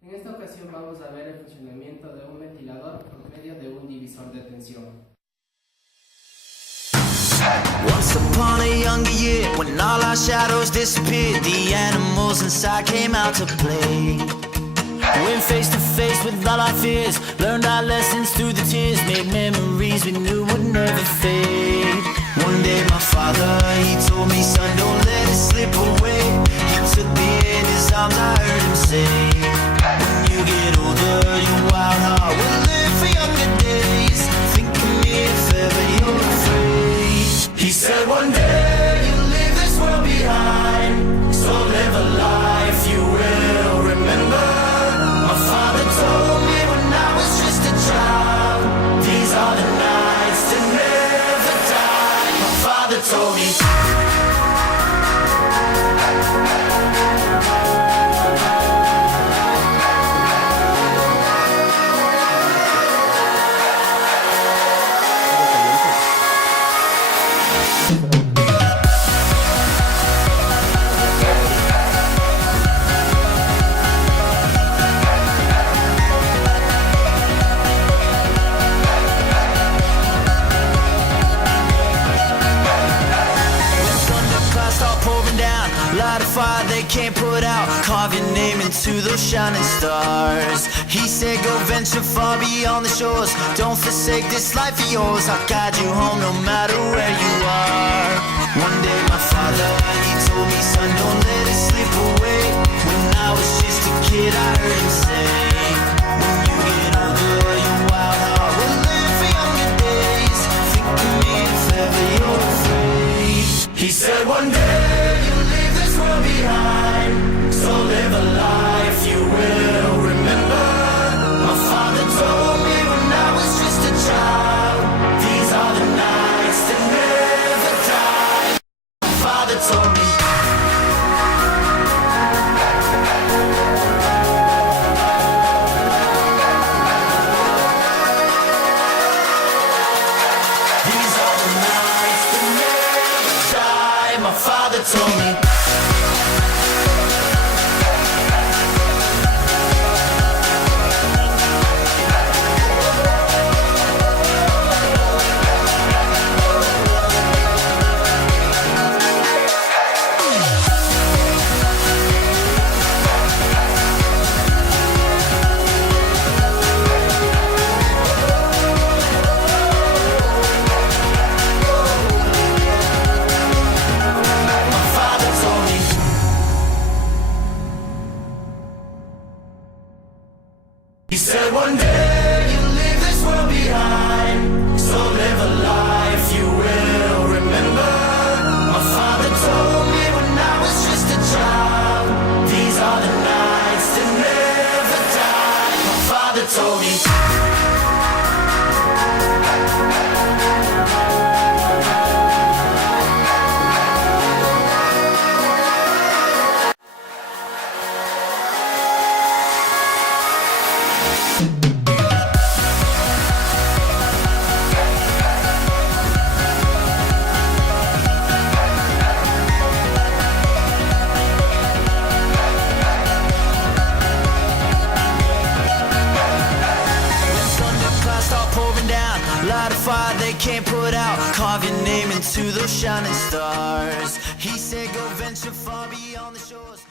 En esta ocasión vamos a ver el funcionamiento de un ventilador por medio de un divisor de tensión. Once upon a younger year, when all our shadows disappeared, the animals inside came out to play. Went face to face with all our fears, learned our lessons through the tears, made memories we knew would never fade. One day my father, he told me, son, don't let it slip away. He took me in his arms, I heard him say, when you get older, your wild heart will live for younger days. Think of me if ever you're afraid. He said one day you'll leave this world behind, so live a life you will remember. My father told me when I was just a child, these are the nights that never die. My father told me. Light a fire they can't put out, carve your name into those shining stars. He said go venture far beyond the shores, don't forsake this life of yours. I'll guide you home no matter where you are. One day my father, he told me, son, don't let it slip away. When I was just a kid I heard him say, when you get older your wild heart will live for younger days. Think of me if ever you're afraid. He said one day behind, so live a life you will remember. My father told me when I was just a child, these are the nights that never die. My father told me. These are the nights that never die. My father told me. He said one day you'll leave this world behind, so live a life you will remember. My father told me when I was just a child, these are the nights that never die. My father told me. Light a fire they can't put out, carve your name into those shining stars. He said go venture far beyond the shores.